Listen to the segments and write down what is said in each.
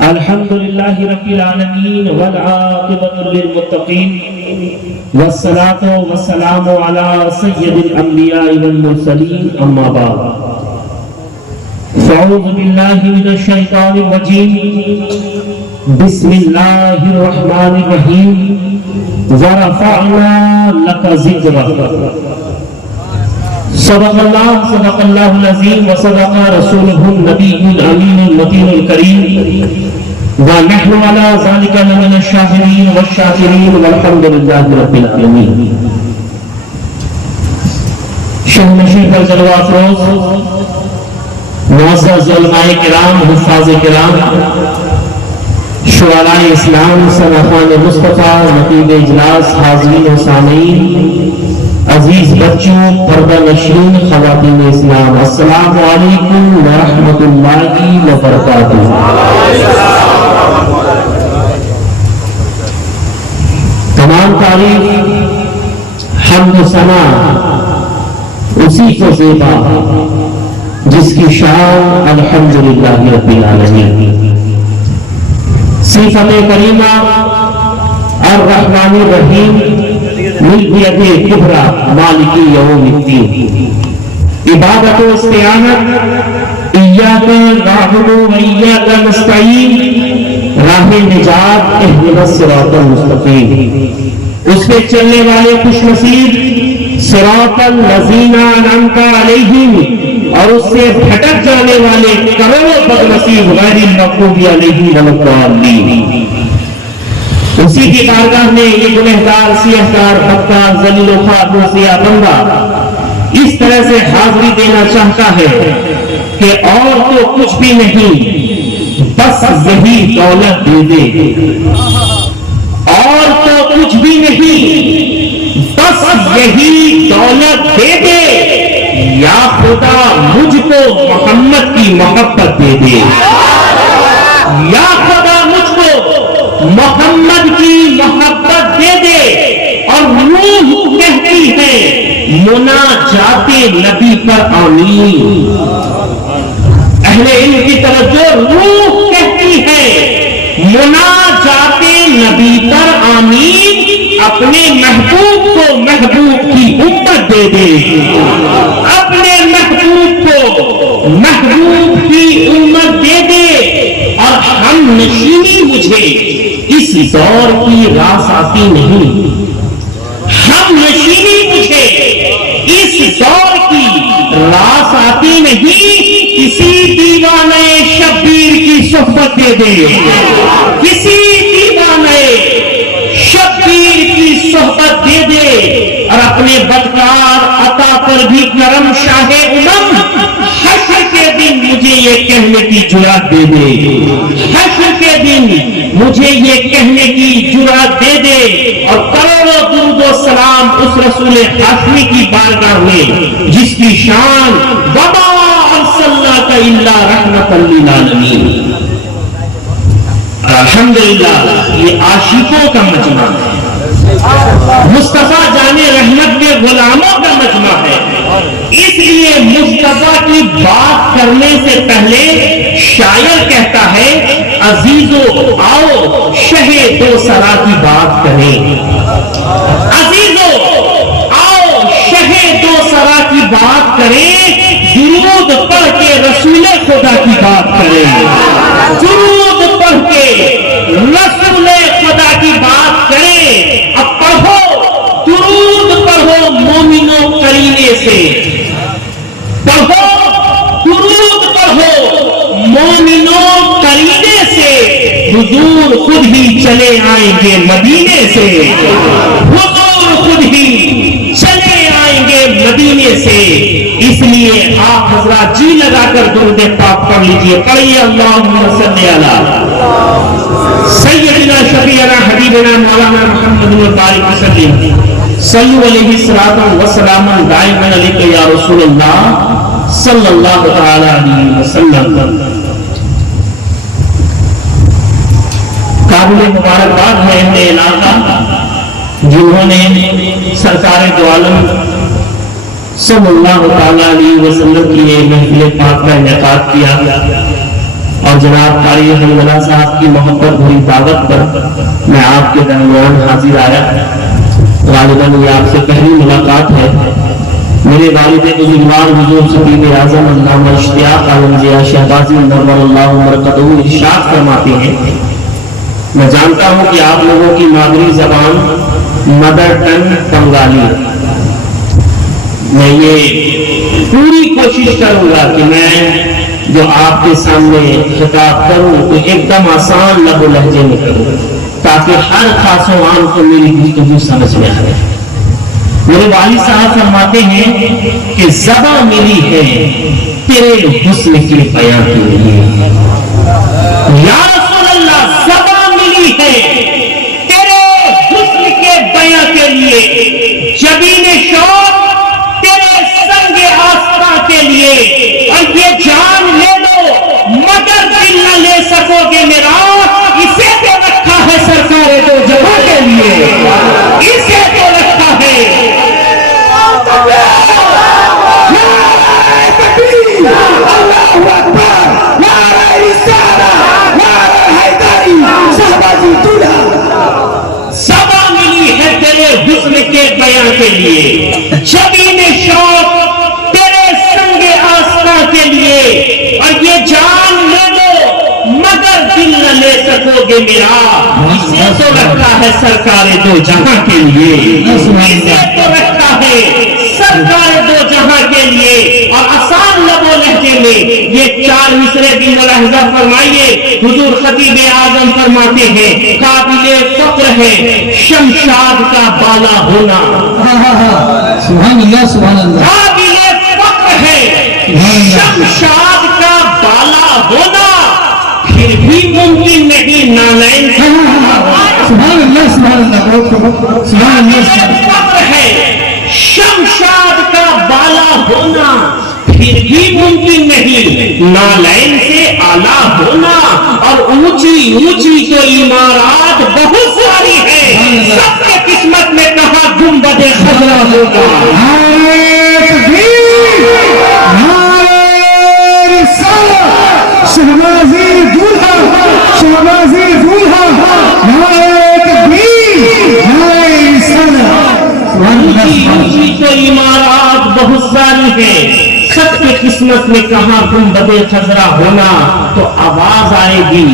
الحمد للہ رب العالمین والعاقبۃ للمتقین والصلاة والسلام علی سید الانبیاء والمرسلین اما بعد فاعوذ باللہ من الشیطان الرجیم بسم اللہ الرحمن الرحیم ورفعنا لک ذکرک صدق اللہ العظیم وصدق رسولہ النبی الامین المتین الکریم ونحن علی ذلک لمن الشاہدین والشاکرین والحمد للہ رب العالمین۔ شہ نشین پر جلوہ افروز معزز علماء کرام، حفاظ کرام، شعراء اسلام، سناخوان مصطفیٰ، نقیب اجلاس، حاضرین و سامعین، عزیز بچوں، پردہ نشین، خواتین اسلام، السلام علیکم ورحمۃ اللہ وبرکاتہ۔ تمام تعریف، حمد و ثنا اسی کو زیبا جس کی شان الحمدللہ رب العالمین۔ صفت کریمہ الرحمن الرحیم ملکیت کبریٰ مالک یوم الدین، عبادت و استعانت ایاک نعبد و ایاک نستعین، راہ نجات اہدنا الصراط المستقیم، اس پہ چلنے والے خوش نصیب صراط الذین انعمت علیہم، اور اس سے بھٹک جانے والے کروڑوں بد نصیب غیر المغضوب علیہم ولا الضالین۔ اسی کی بارگاہ میں یہ گنہگار، سیہکار، بدکار، ذلیل و خوار روزیہ بندہ اس طرح سے حاضری دینا چاہتا ہے کہ اور تو کچھ بھی نہیں، بس یہی دولت دے دے، اور تو کچھ بھی نہیں، بس یہی دولت دے دے، یا خدا مجھ کو محمد کی محبت دے دے، یا خدا مجھ کو محمد کی محبت دے دے۔ اور روح کہتی ہے مناجات نبی پر آمین۔ اہل علم کی توجہ، روح کہتی ہے مناجات نبی پر آمین، اپنے محبوب کو محبوب کی امت دے دے، اپنے محبوب کو محبوب کی امت دے دے۔ اور ہم نشینی مجھے اس دور کی راس آتی نہیں، ہم نشینی مجھے اس دور کی راس آتی نہیں، کسی دیوانے شبیر کی صحبت دے دے، کسی دیوانے شبیر کی صحبت دے دے، اور اپنے بدکار عطا پر بھی کرم شاہ امم، حشر کے دن مجھے یہ کہنے کی جرات دے دے، حشر کے دن مجھے یہ کہنے کی جرات دے دے، اور کروڑوں درود و سلام اس رسول ہاشمی کی بارگاہ میں جس کی شان وما ارسلناک الا رحمۃ للعالمین۔ الحمدللہ یہ عاشقوں کا مجمع ہے، مصطفیٰ جان رحمت کے غلاموں کا مجمع ہے، اس لیے مصطفیٰ کی بات کرنے سے پہلے شاعر کہتا ہے عزیزو آؤ شہ دو سرا کی بات کریں، عزیزو آؤ شہ دو سرا کی بات کریں، درود پڑھ کے رسول خدا کی بات کریں، درود پڑھ کے رسول خدا کی بات کریں۔ اب پڑھو درود پڑھو مومنوں کرینے سے، پڑھو درود پڑھو مومنوں کرینے سے، حضور خود ہی چلے آئیں گے مدینے سے، حضور خود ہی چلے آئیں گے مدینے سے۔ اس لیے آپ حضرات جی لگا کر درود پاک پڑھ لیجئے، پڑھیے اللہم صلی علی سیدنا شفیعنا حبیبنا مولانا محمد البارک وسلم، صلو علیہ الصلاۃ والسلام دائما علیک یا رسول اللہ صلی اللہ تعالی علیہ وسلم۔ قابل مبارکباد ہے اہل علاقہ جنہوں نے سرکار دو عالم صلی اللہ تعالی علیہ وسلم کی محفل پاک کا انعقاد کیا۔ اور جناب قاری حنظلہ صاحب کی محبت بھری دعوت پر میں آپ کے درمیان حاضر آیا۔ غالباً یہ آپ سے پہلی ملاقات ہے۔ میرے والد بزرگوار حضور خطیب اعظم علامہ اشتیاق عالم ضیاء شہبازی نور اللہ مرقدہ ارشاد فرماتے ہیں، میں جانتا ہوں کہ آپ لوگوں کی مادری زبان مدر ٹنگ بنگالی ہے۔ میں یہ پوری کوشش کروں گا کہ میں جو آپ کے سامنے خطاب کروں تو ایک دم آسان لب و لہجے میں کروں تاکہ ہر خاص و عام کو میری گفتگو سمجھ میں آئے۔ میرے والد صاحب فرماتے ہیں کہ زبان ملی ہے تیرے حسن کے بیان کے لیے، یا رسول اللہ زبان ملی ہے تیرے حسن کے بیان کے لیے، جبین شوق تیرے سنگ آستہ کے لیے، اور یہ جان لے دو مگر دل نہ لے سکو گے میرا، اسے تو رکھا ہے سرکار دو جہاں کے لیے، اسے تو رکھا ہے۔ سبا ملی ہے تیرے حسن کے بیان کے لیے، جبین شوق تیرے سنگ آستہ کے لیے، اور یہ جان لے دو مگر دل نہ لے سکو گے میرا، اسے تو رکھا ہے سرکار دو جہاں کے لیے، اسے تو رکھا ہے سرکار دو جہاں کے لیے۔ اور آسان لب و لہجے میں یہ چار مصرے بھی ملاحظہ فرمائیے۔ حضور خطیب اعظم فرماتے ہیں قابل فخر ہے شمشاد کا بالا ہونا، سبحان اللہ سبحان اللہ، قابل فخر ہے شمشاد کا بالا ہونا، پھر بھی ممکن نہیں نالین سے۔ سبحان اللہ سبحان اللہ، سبحان اللہ، فخر ہے شمشاد کا بالا ہونا، پھر بھی ممکن نہیں نالین سے اعلیٰ ہونا، اور اونچی اونچی تو عمارات بہت ساری ہے، سب کے قسمت میں کہاں گنبد خضرا ہوگا۔ شہبازی دولہا، شہبازی دولہا، اونچی تو عمارات بہت ساری ہیں، سب کے قسمت میں کہاں گنبد خضرا ہونا۔ تو آواز آئے گی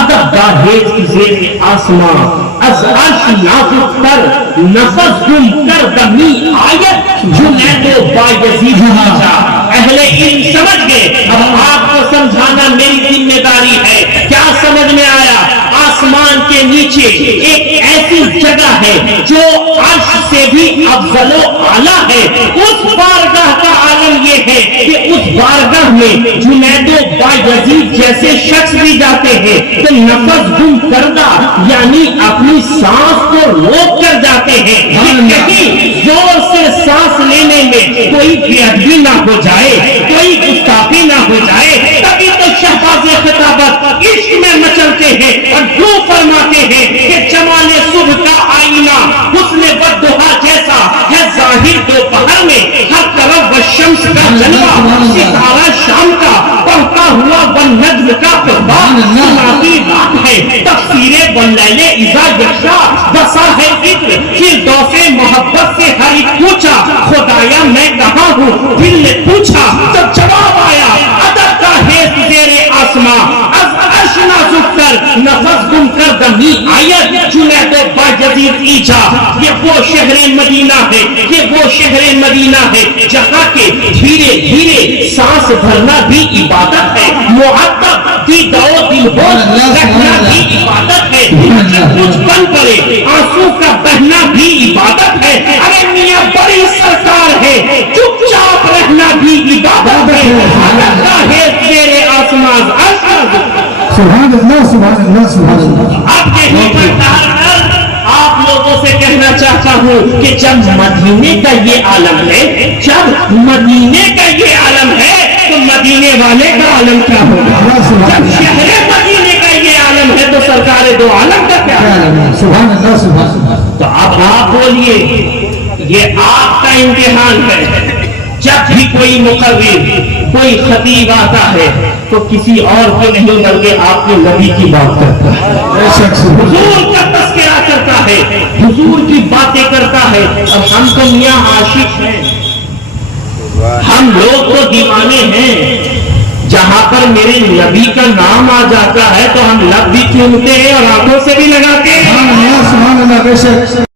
ادب داہیج کی زیر آسماں، از عرش نازک پر نفس گم کر دمی آیت، جنید و بایزید آجا۔ اہل علم سمجھ گئے، اب آپ کو سمجھانا میری ذمہ داری ہے۔ کیا سمجھ میں آیا؟ آسمان کے نیچے ایک ایسی جگہ ہے جو عرش سے بھی افضل و اعلیٰ ہے، اس بارگاہ کا عالم یہ ہے کہ اس بارگاہ میں جنید و بایزید جیسے شخص بھی جاتے ہیں تو نفس گم کردہ یعنی اپنی سانس کو روک کر جاتے ہیں کہ کہیں زور سے سانس لینے میں کوئی بے ادبی نہ ہو جائے، کوئی گستاخی نہ ہو جائے، تبھی تو شہباز خطابت عشق میں مچلتے ہیں اور یوں فرماتے ہیں کہ جمال صبح کا آئینہ حسن والضحیٰ جیسا ہے ظاہر دوپہر میں، ہر طرف والشمس کا جلوہ ستارہ شام کا پڑھتا ہوا والنجم کا قربان، سناتی رات ہے تفسیر واللیل اذا یغشا، بسا ہے ذکر فردوس محبت سے ہر ایک پوچھا خدایا میں کہاں ہوں، دل نے پوچھا تو جواب آیا ادب کا ہے زیر آسماں، از عرش نازک کر نفس گم کر دمی آیت، جنید و بایزید ایجا۔ یہ وہ شہر مدینہ ہے، یہ وہ شہر مدینہ ہے جہاں کے دھیرے دھیرے سانس بھرنا بھی عبادت ہے، معطب دیدہ و دل ہوش رکھنا بھی عبادت ہے، جب کچھ بن پڑے آنسو کا بہنا بھی عبادت ہے، ارے میاں بڑی سرکار ہے چپ چاپ رہنا بھی عبادت ہے، ادب کا ہے تیرے آسمان سبحان اللہ سبحان اللہ سبحان اللہ۔ اب یہیں پر کر آپ لوگوں سے کہنا چاہتا ہوں کہ جب مدینے کا یہ عالم ہے، جب مدینے کا یہ عالم ہے تو مدینے والے کا عالم کیا ہوگا؟ جب شہر مدینے کا یہ عالم ہے تو سرکار دو عالم کا کیا ہے؟ سبحان اللہ سبحان اللہ۔ تو اب آپ بولیے، یہ آپ کا امتحان ہے۔ جب بھی کوئی مقرر کوئی خطیب آتا ہے تو کسی اور کو نہیں بلکہ آپ کے نبی کی بات کرتا ہے، حضور کا تذکرہ کرتا ہے، حضور کی باتیں کرتا ہے۔ اور ہم تو میاں عاشق ہیں، ہم لوگ تو دیوانے ہیں، جہاں پر میرے نبی کا نام آ جاتا ہے تو ہم لب بھی چومتے ہیں اور آنکھوں سے بھی لگاتے ہیں۔ سبحان اللہ بے شک